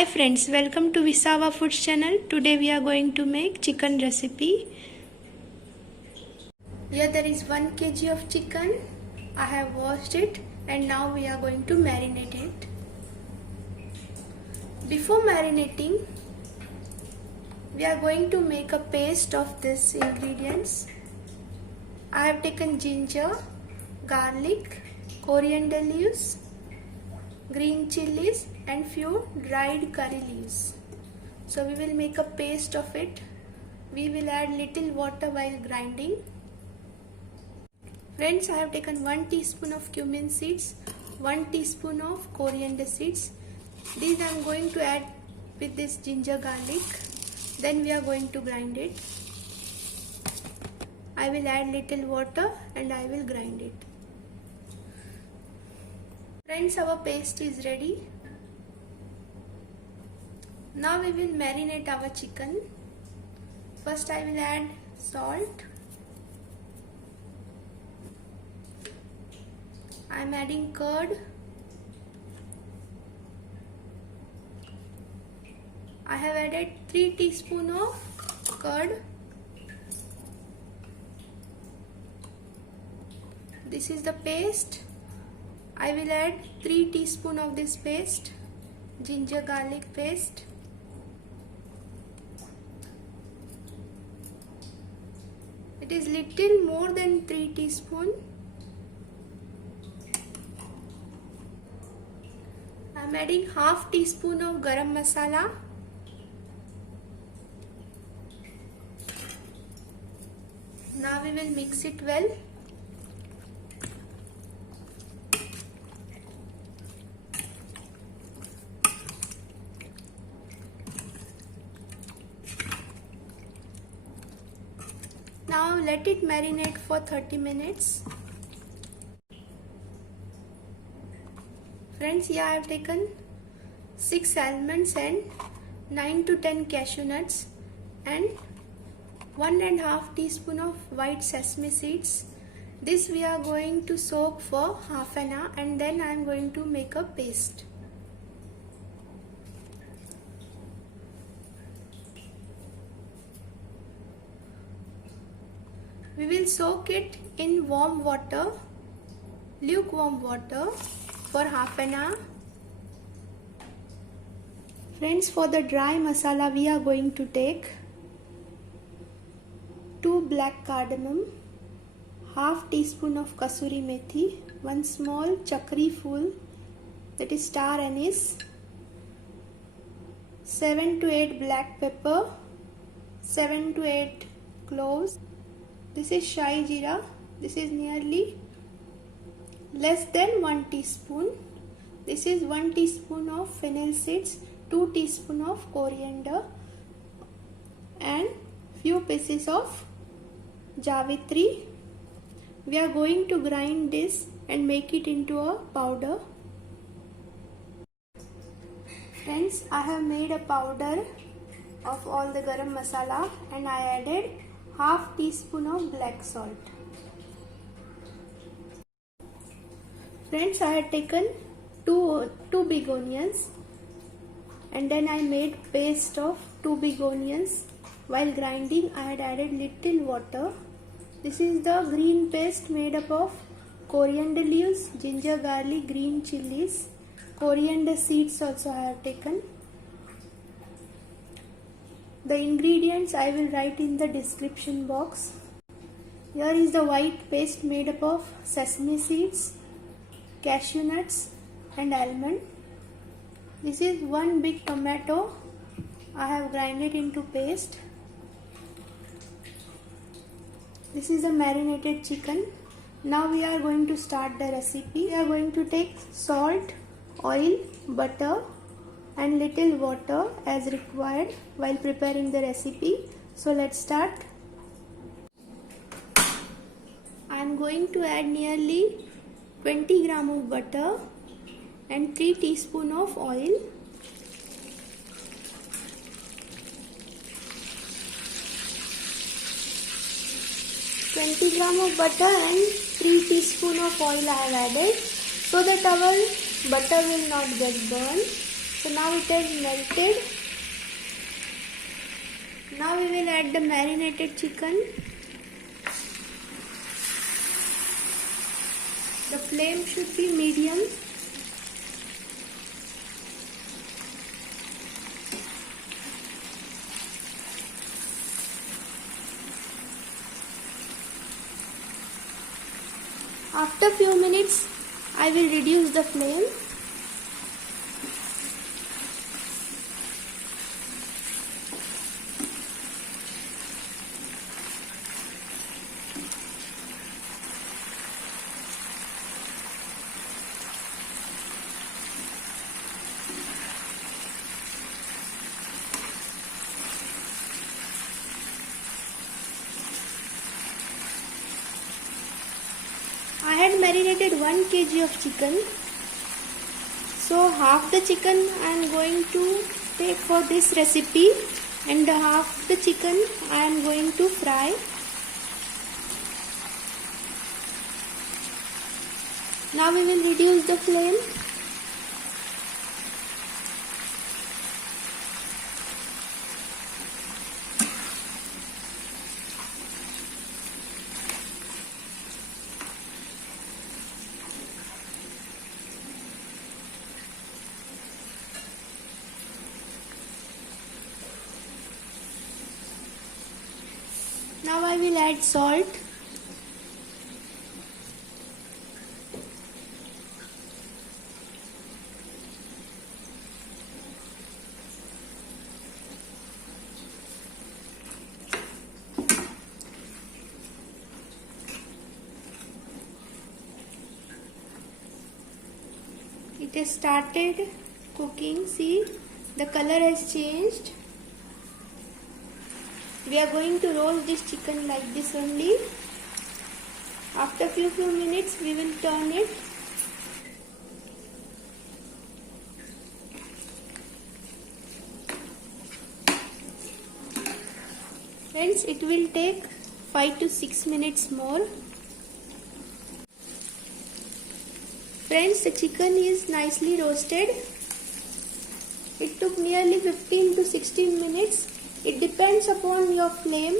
Hi friends, welcome to Visava Foods channel. Today we are going to make chicken recipe. Here there is 1 kg of chicken. I have washed it and now we are going to marinate it. Before marinating, we are going to make a paste of these ingredients. I have taken ginger, garlic, coriander leaves, green chilies and few dried curry leaves. So we will make a paste of it. We will add little water while grinding. Friends, I have taken 1 teaspoon of cumin seeds, 1 teaspoon of coriander seeds. These I am going to add with this ginger garlic. Then we are going to grind it. I will add little water and I will grind it. Friends, our paste is ready. Now we will marinate our chicken. First I will add salt. I am adding curd. I have added 3 teaspoons of curd. This is the paste. I will add 3 teaspoons of this paste, ginger garlic paste. It is little more than 3 teaspoons. I am adding half teaspoon of garam masala. Now we will mix it well. Now let it marinate for 30 minutes. Friends, here I have taken 6 almonds and 9 to 10 cashew nuts and 1.5 teaspoon of white sesame seeds. This we are going to soak for half an hour and then I am going to make a paste. We will soak it in warm water, lukewarm water for half an hour. Friends, for the dry masala we are going to take 2 black cardamom, half teaspoon of kasuri methi, 1 small chakri full, that is star anise, 7 to 8 black pepper, 7 to 8 cloves. This is Shai Jeera. This is nearly less than 1 teaspoon. This is 1 teaspoon of fennel seeds, 2 teaspoon of coriander and few pieces of javitri. We are going to grind this and make it into a powder. Friends, I have made a powder of all the garam masala and I added half teaspoon of black salt. Friends, I had taken two big onions and then I made paste of 2 big onions. While grinding, I had added little water. This is the green paste made up of coriander leaves, ginger garlic, green chilies, coriander seeds also I have taken. The ingredients I will write in the description box. Here is the white paste made up of sesame seeds, cashew nuts and almond. This is 1 big tomato. I have grinded into paste. This is the marinated chicken. Now we are going to start the recipe. We are going to take salt, oil, butter and little water as required while preparing the recipe. So let's start. I am going to add nearly 20 gram of butter and 3 teaspoon of oil. gram of butter and 3 teaspoon of oil I have added so that our butter will not get burned. So now it has melted. Now we will add the marinated chicken. The flame should be medium. After few minutes, I will reduce the flame. I had marinated 1 kg of chicken. So half the chicken I am going to take for this recipe and half the chicken I am going to fry. Now we will reduce the flame. Now I will add salt. It has started cooking. See, the color has changed. We are going to roast this chicken like this only. After few minutes we will turn it. Friends, it will take 5 to 6 minutes more. Friends, the chicken is nicely roasted. It took nearly 15 to 16 minutes. It depends upon your flame.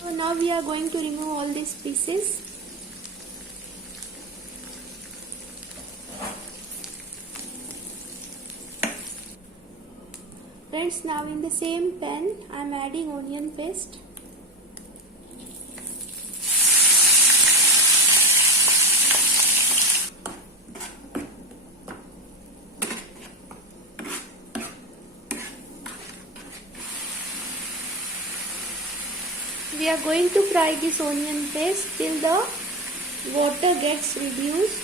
So now we are going to remove all these pieces. Friends, now in the same pan I am adding onion paste. We are going to fry this onion paste till the water gets reduced.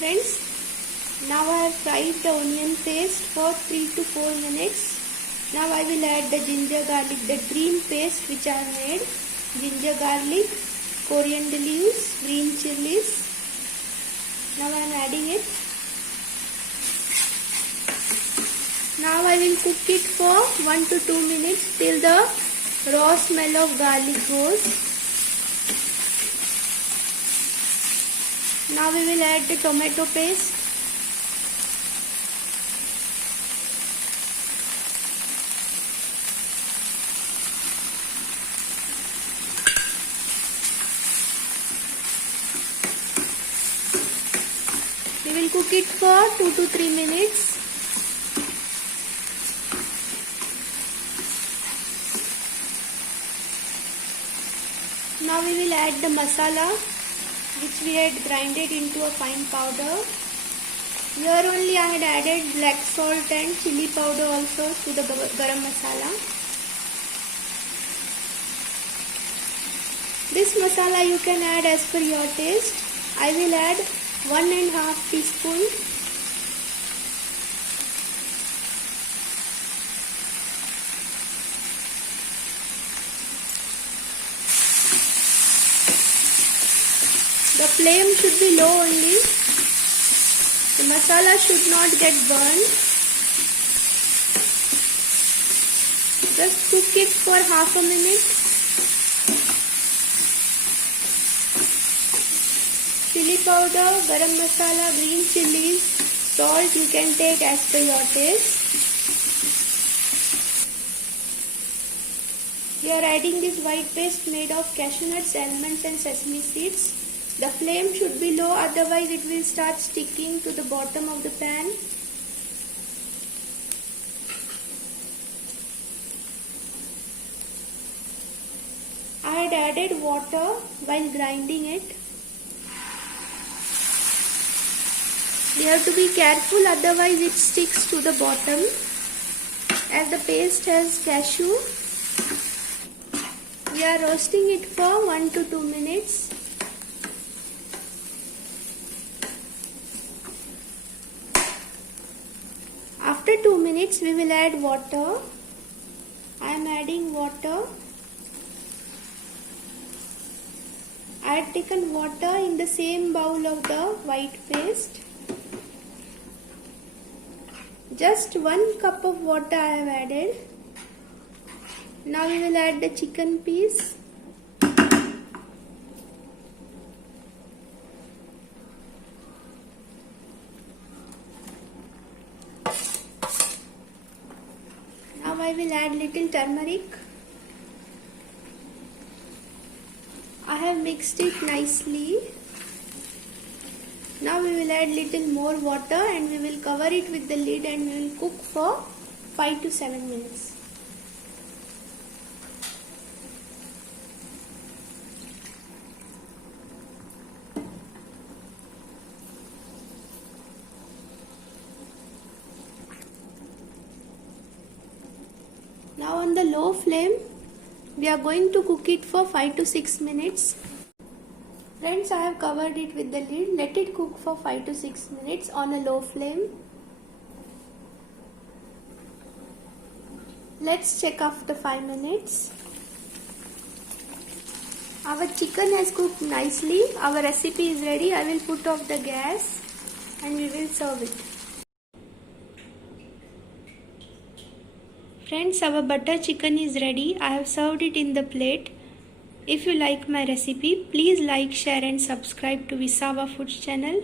Friends, now I have fried the onion paste for 3 to 4 minutes. Now I will add the ginger garlic, the green paste which I have made. Ginger garlic, coriander leaves, green chilies. Now I am adding it. Now I will cook it for 1 to 2 minutes till the raw smell of garlic goes. Now we will add the tomato paste. We will cook it for 2 to 3 minutes. Now we will add the masala which we had grinded into a fine powder. Here only I had added black salt and chili powder also to the garam masala. This masala you can add as per your taste. I will add 1.5 teaspoon. The flame should be low only. The masala should not get burned. Just cook it for half a minute. Chili powder, garam masala, green chilies, salt you can take as per your taste. We are adding this white paste made of cashew nuts, almonds and sesame seeds. The flame should be low, otherwise it will start sticking to the bottom of the pan. I had added water while grinding it. We have to be careful, otherwise it sticks to the bottom. As the paste has cashew, we are roasting it for 1 to 2 minutes. After 2 minutes, we will add water. I am adding water. I had taken water in the same bowl of the white paste. Just 1 cup of water I have added. Now we will add the chicken piece. Now I will add little turmeric. I have mixed it nicely. Now we will add little more water and we will cover it with the lid and we will cook for 5 to 7 minutes. Now on the low flame, we are going to cook it for 5 to 6 minutes. Friends, I have covered it with the lid. Let it cook for 5 to 6 minutes on a low flame. Let's check after 5 minutes. Our chicken has cooked nicely. Our recipe is ready. I will put off the gas and we will serve it. Friends, our butter chicken is ready. I have served it in the plate. If you like my recipe, please like, share and subscribe to Visava Foods channel.